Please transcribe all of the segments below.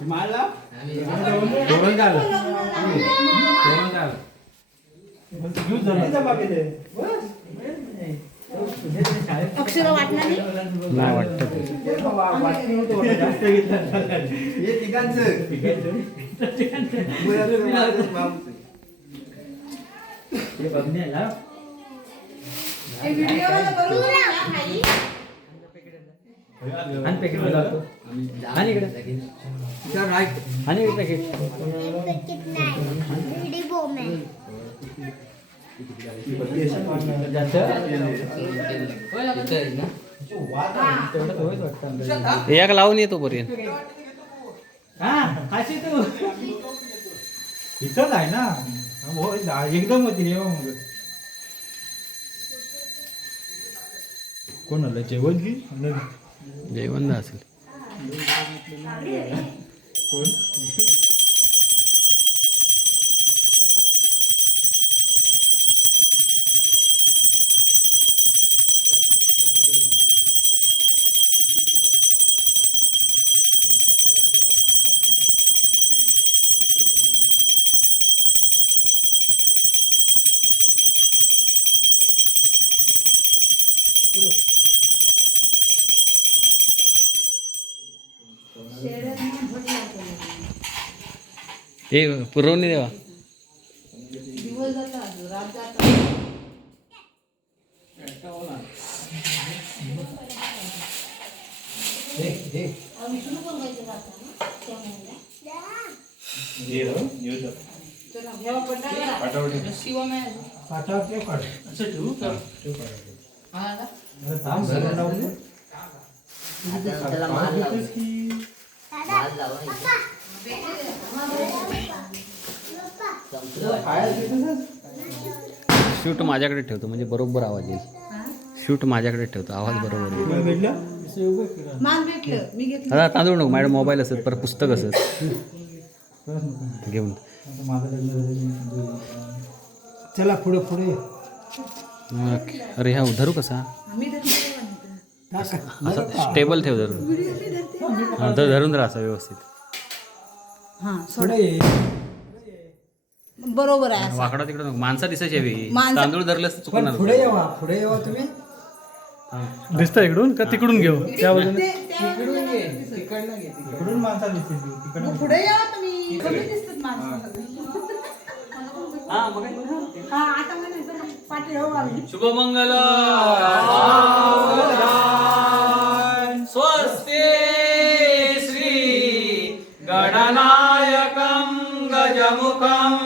मारला अक्षर वाटणार नाही वाटत आणि पॅकेट लावतो आणि इकडे आणि इकडे पॅकेट एक लावून येतो पर्यंत हा तू इथंच आहे ना हो एकदम होती रे मग कोण आलं जेवण की जेवण असेल हे पुरवणी देवा शूट माझ्याकडे ठेवतो म्हणजे बरोबर आवाज येईल शूट माझ्याकडे ठेवतो आवाज बरोबर येईल आता तांदूळ नको माझ्याकडे मोबाईल असेल पर पुस्तक असेल घेऊन चला पुढे पुढे अरे ह्या धरू कसा असं स्टेबल ठेव धरून धरून राहा असं व्यवस्थित बरोबर आहे वाकडा तिकडे नको माणसा दिसायची हवी तांदूळ धरलं चुकणार पुढे यावा तुम्ही दिसतं इकडून का तिकडून घेऊ त्या बाजूने इकडून माणसा दिसतील पुढे या तुम्ही कमी दिसतात माणसं हा आता म्हणायचं पाठी राहू आम्ही शुभमंगल स्वस्ति श्री गणनायकं गजमुखं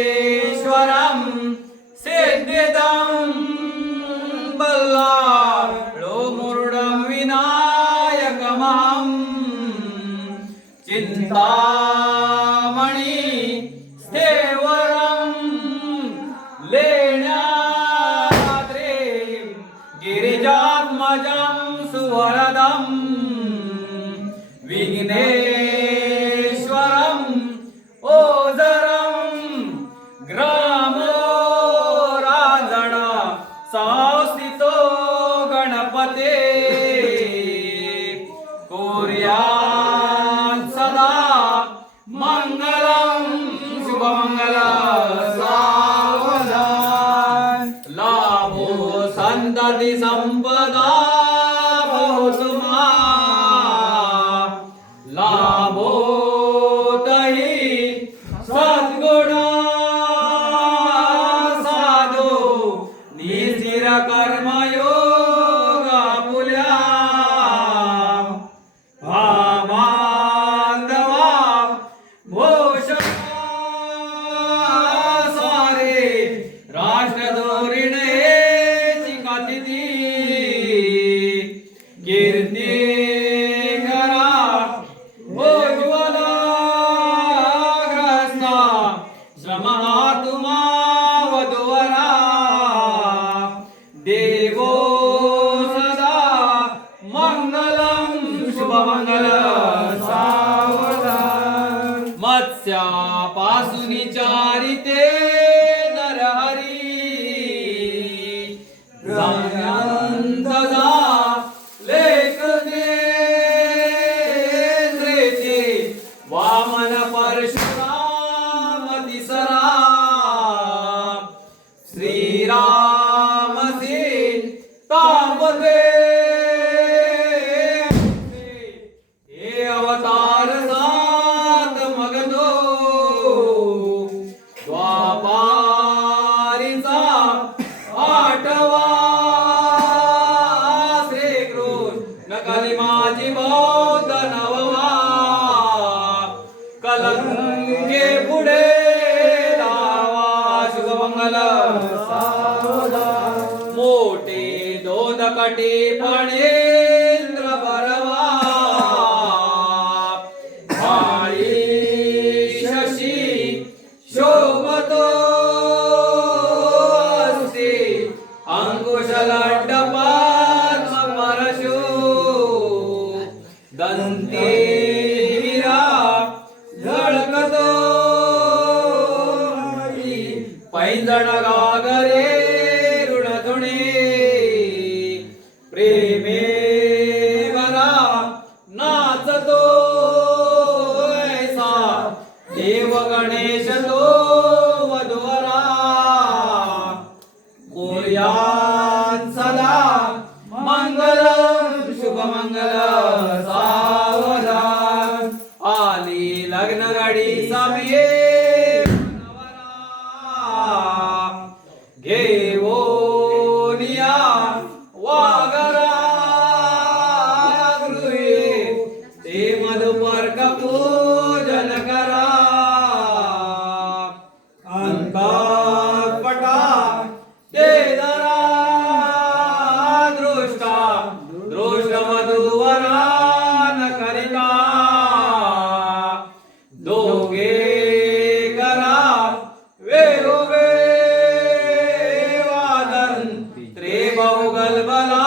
मोरेश्वरं सिद्धिदं बल्लाळो मुरुडं विनायकमहं चिन्तामणि स्थेवरं लेण्याद्रिं गिरिजात्मजं सुवरदं विघ्नेश्वरं ओझरं ग्रामो राजणा संस्थितो गणपते कुर्यात् सदा मंगलं शुभमंगल सावधान लाभो संतति संपदा भवतु लाभो तहि सद्गुण साधो निस्थिर कर्मयोग पुल्या बांधवा भूषण सारे राष्ट्रधोरिणे चिकातिथी कीर्ती देवो सदा मंगलम शुभमंगल सावधान मत्स्यापासून चारिते नरहरी लेखने झाली माझी बौद्ध नववा कलंके पुढे धावा शुभमंगल मोठे दोन कटी फणेंद्र बरवा माळी शशी शोभतो असते अंकुशलांड पद्म परशु दंते हिरा झळकतो पैंजण गागरे ऋणधुणे प्रेमे मला नाचतो ऐसा देव गणेश तो वधुवरा कोर्यान सदा मंगलम शुभमंगल सावधान आली लग्न गाडी सामिये घेवोनिया वागरा गृहे ते मधुपर्क पूजन करा अंतःपटा ते दरा दृष्टा दृष्ट मधुवरा न करिता दोघे करा वेगोवे वादन त्रे बहुगल बला